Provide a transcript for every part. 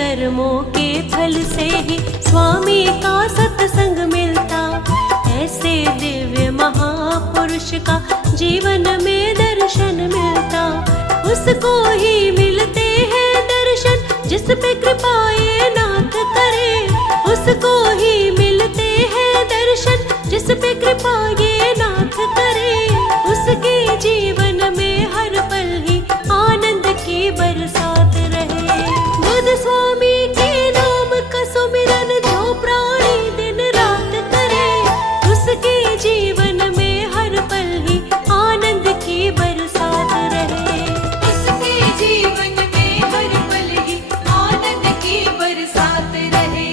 कर्मों के फल से ही स्वामी का सत्संग मिलता। ऐसे दिव्य महापुरुष का जीवन में दर्शन मिलता। उसको ही मिलते हैं दर्शन जिस पे कृपा ये नाथ करे। उसको ही मिलते हैं दर्शन जिस पे कृपा ये नाथ करे। उसके जीवन में हर पल ही आनंद की बरसात रहे। बुद्ध स्वामी के नाम का सुमिरन जो प्राणी दिन रात करे। उसके जीवन में हर पल ही आनंद की बरसात रहे। उसके जीवन में हर पल ही आनंद की बरसात रहे।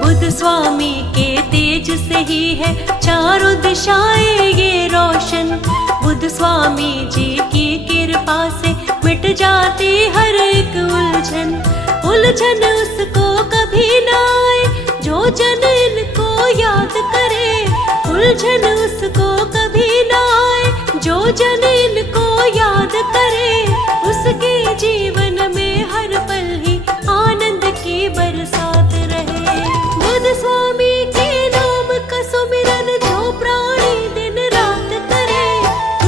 बुद्ध स्वामी के तेज से ही है चारों दिशाएं ये रोशन। बुद्ध स्वामी जी की कृपा से मिट जाती हर एक उलझन। उलझन उसको कभी ना आए जो जन इनको याद करे। उलझन उसको कभी ना आए जो जन इनको याद करे। उसके जीवन में हर पल ही आनंद की बरसात रहे। बुद्ध स्वामी के नाम का सुमिरन जो प्राणी दिन रात करे।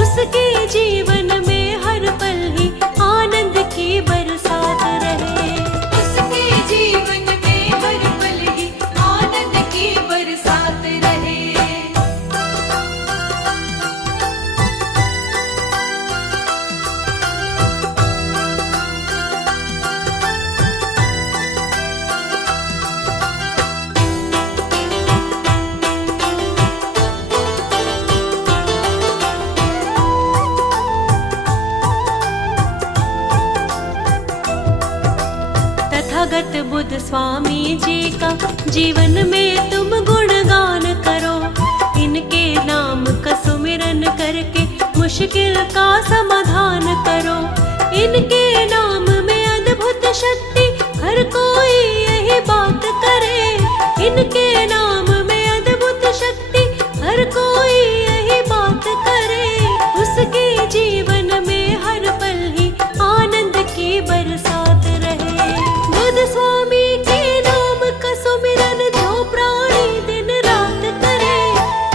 उसके जीवन में हर पल ही आनंद की बरसात रहे। उसके जीवन में हर पल ही आनंद की बरसात रहे। तथागत बुद्ध स्वामी जी का जीवन में तुम गुणगान करो। इनके नाम का सुमिरन करके मुश्किल का समाधान करो। इनके नाम में अद्भुत शक्ति हर कोई यही बात करे। इनके नाम में अद्भुत शक्ति हर कोई यही बात करे। उसके जीवन में हर पल ही आनंद की बरसात रहे। बुद्ध स्वामी के नाम का सुमिरन जो प्राणी दिन रात करे।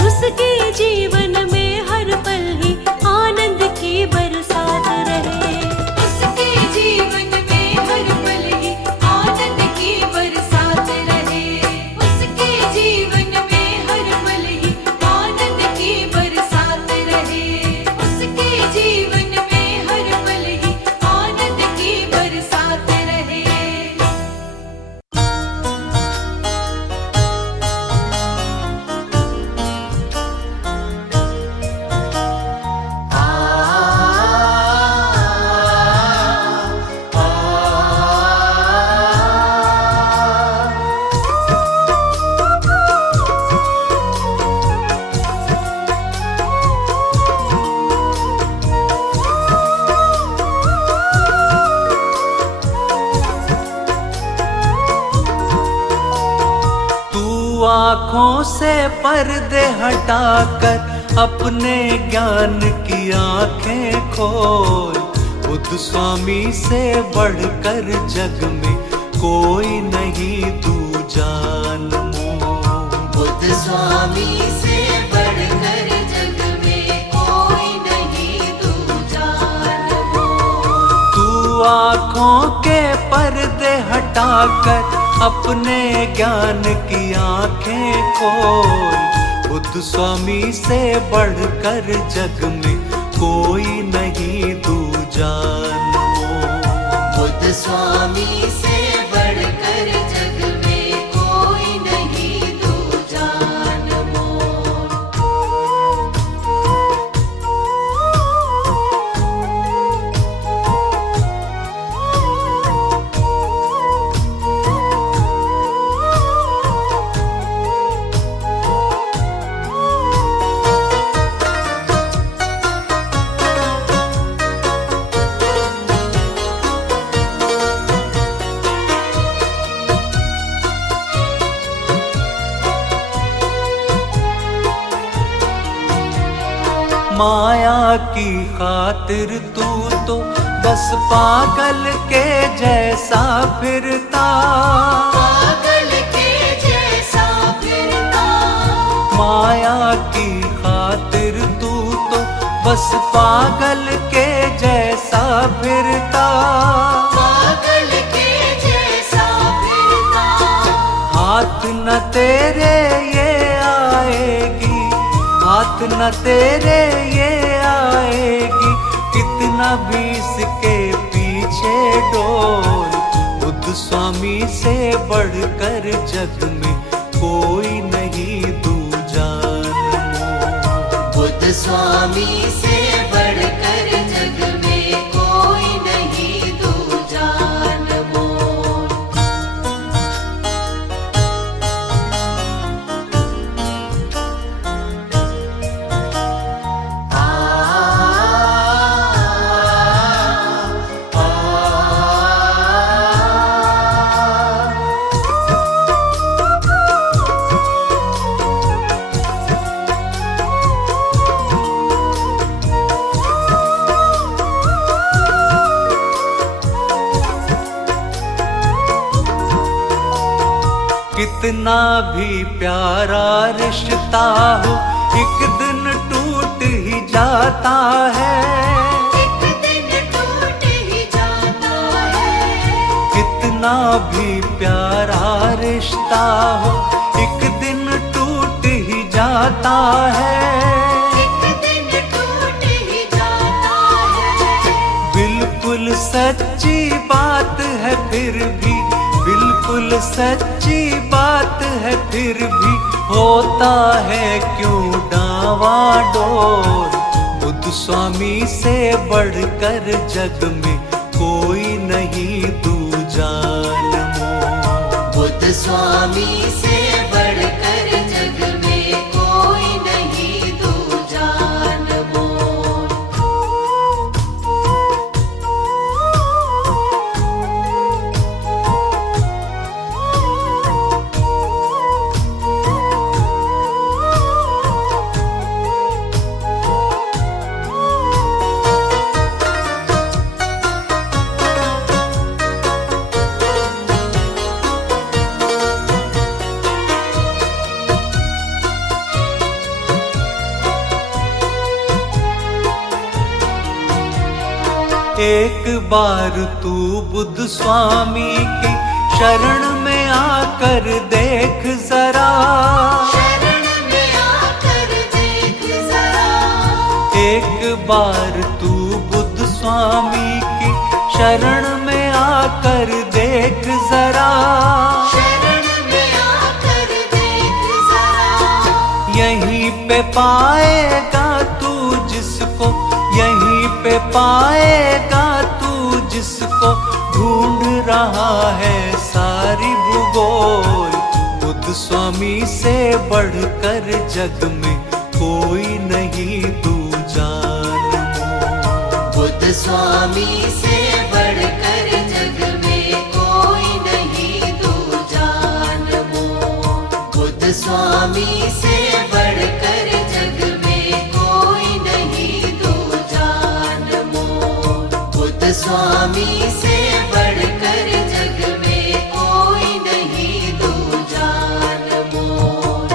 उसके जीवन में हर पल ही आनंद की बरसात रहे। उसके जीवन में हर पल ही आनंद की बरसात रहे। उसके जीवन में हर पल ही आनंद की बरसात रहे। उसके जीवन में हर पल ही आनंद की बरसात रहे। तू आँखों से पर्दे हटाकर अपने ज्ञान की आंखें खोल। बुद्ध स्वामी से बढ़कर जग में कोई नहीं दूजा अनमोल। बुद्ध स्वामी से बढ़कर जग में कोई नहीं दूजा अनमोल। तू आँखों के पर्दे हटाकर अपने ज्ञान की आंखें खोल। बुद्ध स्वामी से बढ़कर जग में कोई नहीं दूजा अनमोल। बुद्ध स्वामी से बढ़कर जग में कोई नहीं दूजा अनमोल। माया की खातिर तू तो बस पागल के जैसा फिरता, पागल के जैसा फिरता। माया की खातिर तू तो बस पागल के जैसा फिरता, पागल के जैसा फिरता। हाथ न तेरे ये आएगी, हाथ न तेरे ये आएगी, कितना भी इसके पीछे डोल। बुद्ध स्वामी से बढ़कर जग में कोई नहीं दूजा अनमोल। बुद्ध स्वामी से बढ़कर जग में कोई नहीं दूजा अनमोल। कितना भी प्यारा रिश्ता हो एक दिन टूट ही जाता है, एक दिन टूट ही जाता है। कितना भी प्यारा रिश्ता हो एक दिन टूट ही जाता है, एक दिन टूट ही जाता है। बिल्कुल सच्ची बात है फिर भी, बिल्कुल सच्ची बात है फिर भी, होता है क्यों डावाडोल। बुद्ध स्वामी से बढ़कर जग में कोई नहीं दूजा अनमोल। बुद्ध स्वामी से बढ़कर जग में कोई नहीं दूजा अनमोल। एक बार तू बुद्ध स्वामी की शरण में आकर देख जरा, शरण में आकर देख जरा। एक बार तू बुद्ध स्वामी की शरण में आकर देख जरा, शरण में आकर देख जरा। यहीं पे पाएगा तू जिसको, यहीं पे पाएगा तू जिसको ढूंढ रहा है सारी भूगोल। बुद्ध स्वामी से बढ़कर जग में कोई नहीं दूजा अनमोल। बुद्ध स्वामी से बढ़कर जग में कोई नहीं दूजा अनमोल। बुद्ध स्वामी से बढ़कर जग में कोई नहीं दूजा अनमोल। बुद्ध स्वामी से बढ़कर जग में कोई नहीं दूजा अनमोल।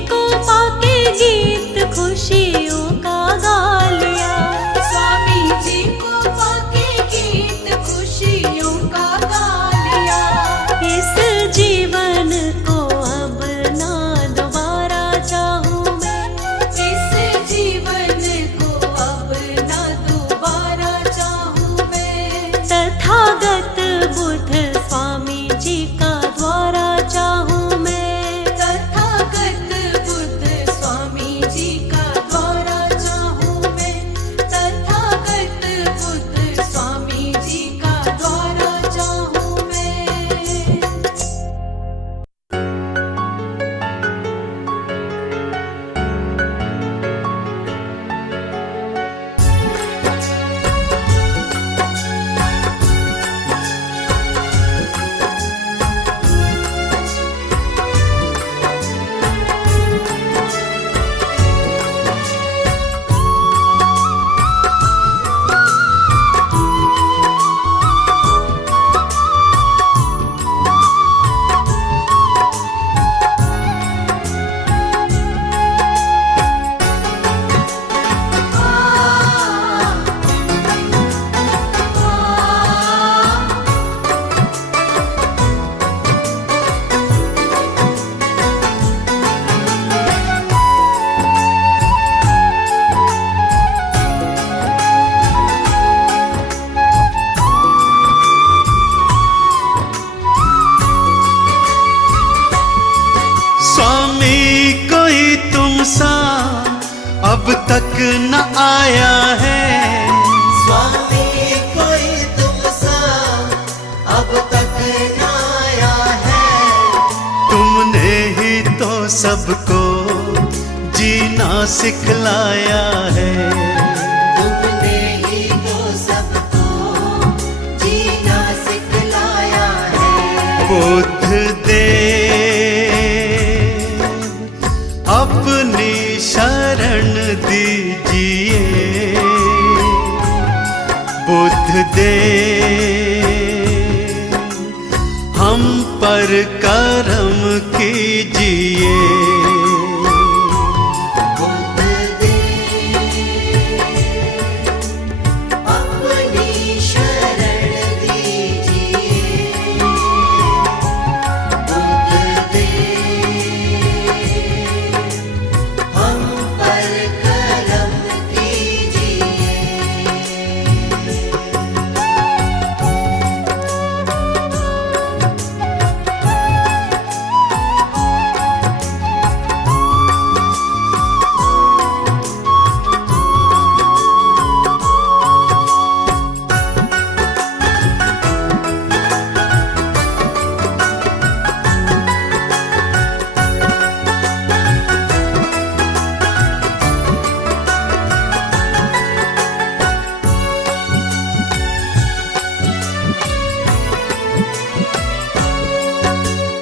को पाके गीत खुशियों का गा लिया। स्वामी जी को पाके गीत खुशियों का गा लिया। इस जीवन को अब ना दोबारा चाहूँ मैं, इस जीवन को अब ना दोबारा चाहूँ मैं। तथागत बुद्ध स्वामी जी का द्वारा चाहूँ मैं। तथागत बुद्ध स्वामी जी का द्वारा चाहूँ मैं। तथागत बुद्ध स्वामी जी का द्वारा चाहूँ मैं। स्वामी कोई तुम सा अब तक न आया है। स्वामी कोई तुमसा अब तक न आया है। तुमने ही तो सबको जीना सिखलाया है। तुमने ही तो सबको जीना सिखलाया है। बुद्ध देव अपनी शरण दीजिए। बुद्ध देव हम पर करम कीजिए। बुद्ध देव अपनी शरण दीजिए। बुद्ध देव हम पर करम कीजिए।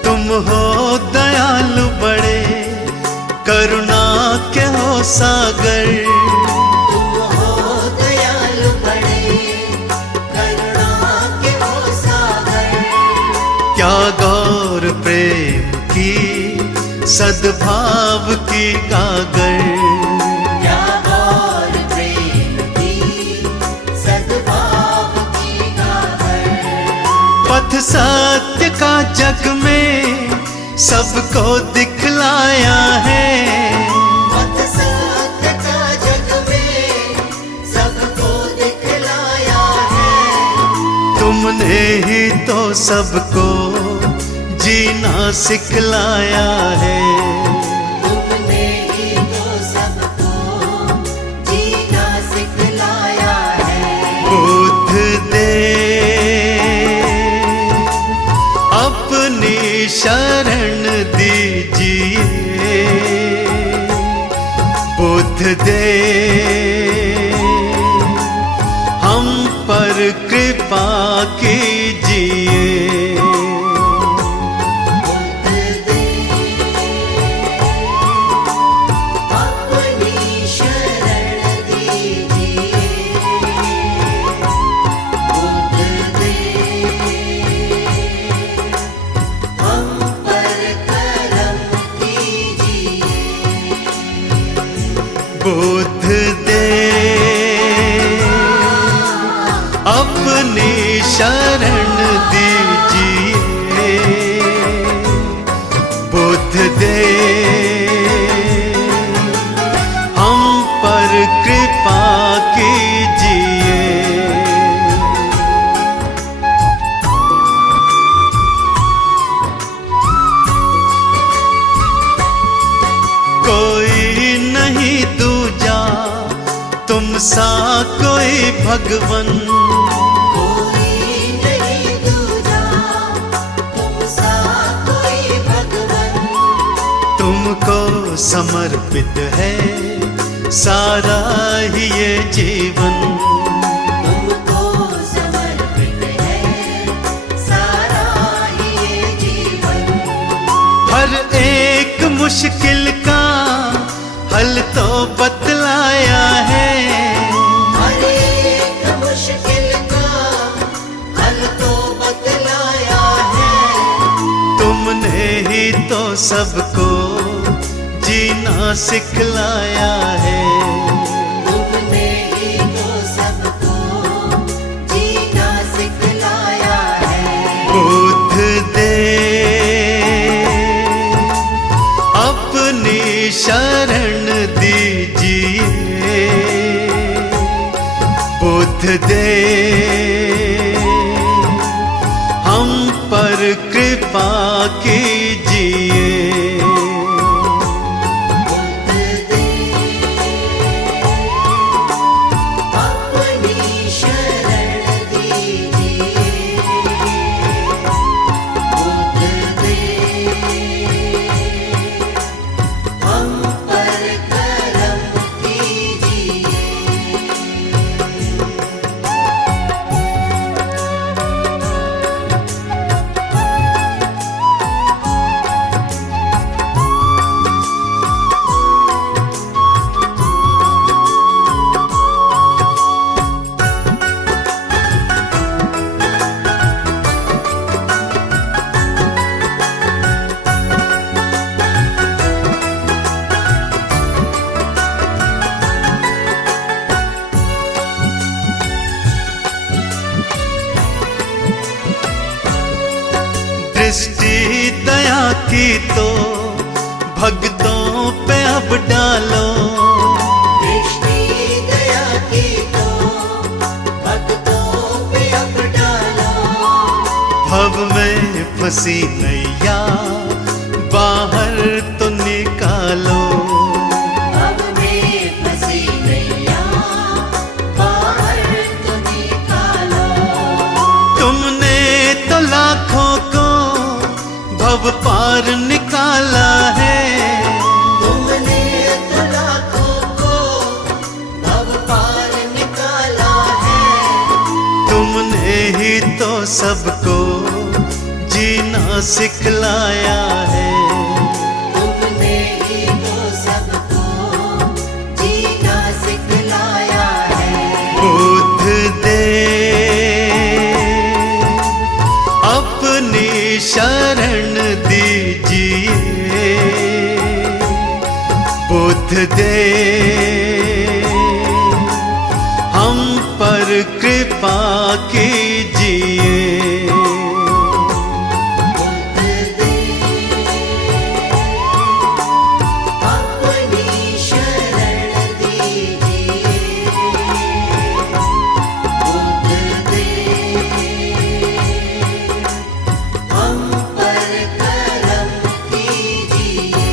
तुम हो दयालु बड़े करुणा के हो सागर। तुम हो दयालु बड़े करुणा के हो सागर। क्या गौर प्रेम की सद्भाव की गागर। क्या गौर प्रेम की सद्भाव की गागर। पथ सत्य का जग में सबको दिखलाया है। पथ सत्य का जग में सबको दिखलाया है। तुमने ही तो सबको जीना सिखलाया है। तुमने ही तो सबको जीना सिखलाया है। बुद्ध देव अपनी शरण दीजिए। बुद्ध देव हम पर कृपा कीजिए। बुद्ध देव अपनी शरण दीजिए। बुद्ध देव हम पर करम कीजिए। शरण दीजिए बुद्ध देव, हम पर कृपा कीजिए। कोई नहीं दूजा तुम सा कोई भगवन, कोई नहीं दूजा तुम सा कोई भगवन। तुमको समर्पित है सारा ही ये जीवन, तुमको समर्पित है सारा ही ये जीवन। हर एक मुश्किल का हल तो बतलाया है, हर एक मुश्किल का हल तो बतलाया है। तुमने ही तो सबको जीना सिखलाया है। तुमने ही तो सबको जीना सिखलाया है। बुद्ध देव, अपनी शरण दीजिए बुद्ध देव, हम पर कृपा कीजिए। बुद्ध देव, अपनी शरण दीजिए। बुद्ध देव, हम पर करम कीजिए। दृष्टि दया की तो भक्तों पे अब डालो, दृष्टि दया की तो भक्तों पे अब डालो। भव में फंसी नैया बाहर तो निकालो। अब में फंसी नैया बाहर तो निकालो। तुमने तो लाखों को भव पार निकाला है, तुमने तो लाखों को भव पार निकाला है। तुमने ही तो सबको जीना सिखलाया है। तुमने ही तो सबको जीना सिखलाया है। बुद्ध देव, अपनी शरण दीजिए बुद्ध देव, हम पर कृपा कीजिए। बुद्ध देव, अपनी शरण दीजिए। बुद्ध देव, हम पर करम कीजिए।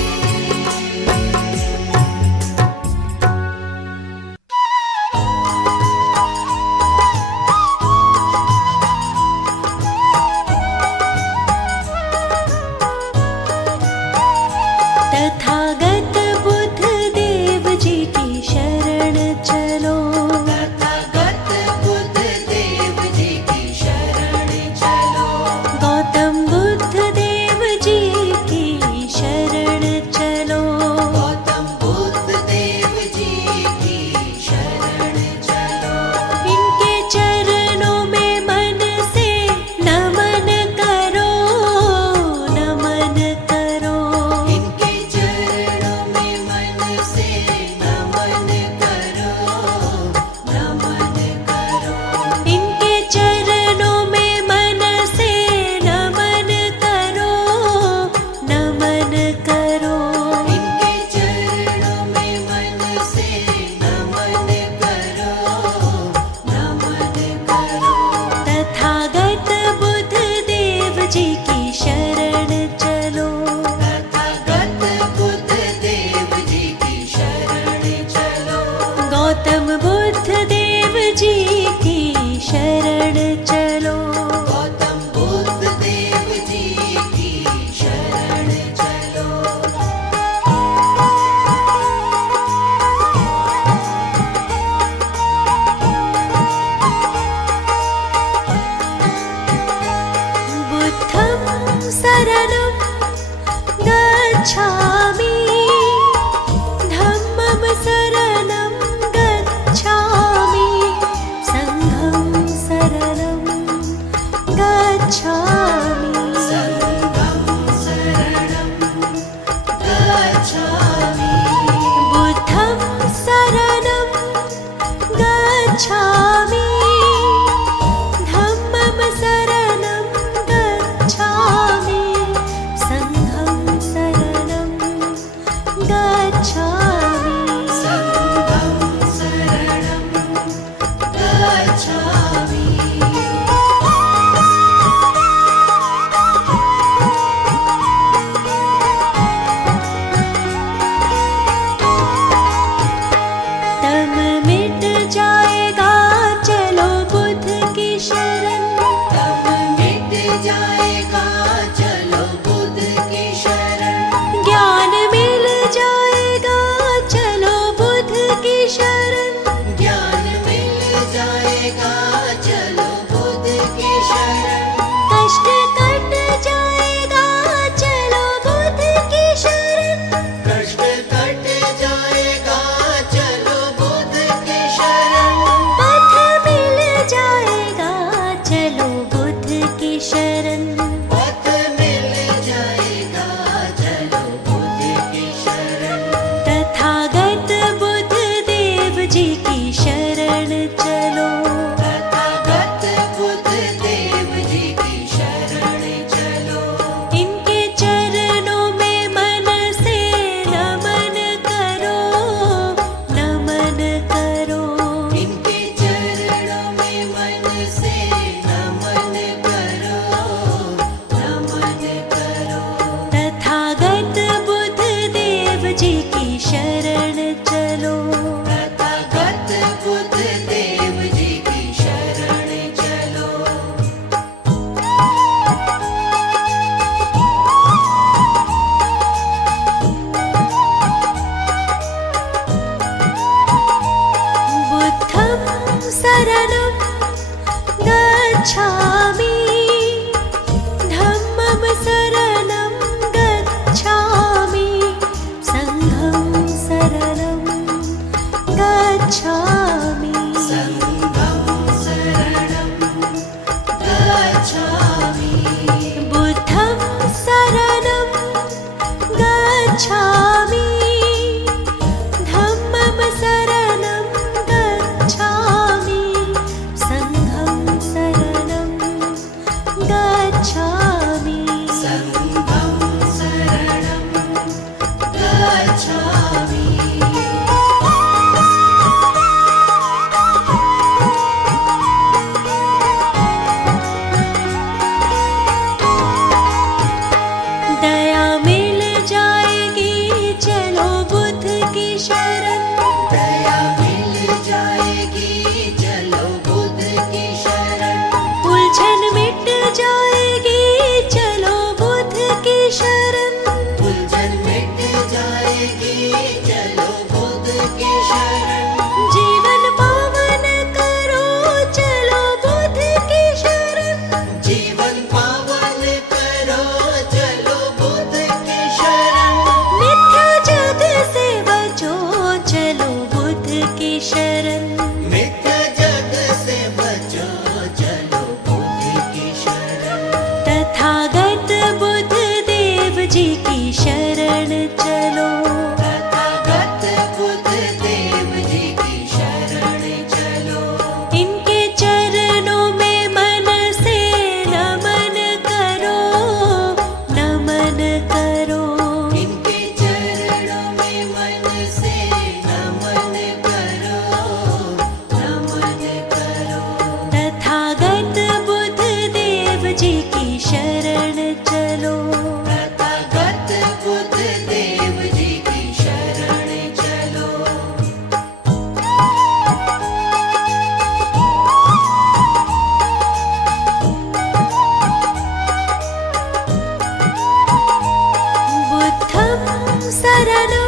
गच्छामि धम्मं शरणं गच्छामि संघं शरणं गच्छामि संघं शरणं गच्छामि दया मिल जाएगी चलो बुद्ध की शरण दया मिल जाएगी चलो बुद्ध की शरण उलझन मिट जाएगी चलो बुद्ध की शरण उलझन मिट जाएगी चलो बुद्ध की शरण जीवन पावन करो चलो बुद्ध की शरण जीवन पावन करो चलो बुद्ध की शरण मिथ्या जग से बचो चलो बुद्ध की शरण मिथ्या जग से बचो चलो बुद्ध की शरण तथागत बुद्ध देव जी की शरण चलो तथागत बुद्ध देव जी की शरण चलो इनके चरणों में मन से नमन करो नमन करो इनके चरणों में मन से नमन करो नमन करो तथागत बुद्ध देव जी की शरण चलो तथागत बुद्ध देव जी की शरण चलो बुद्धं शरणं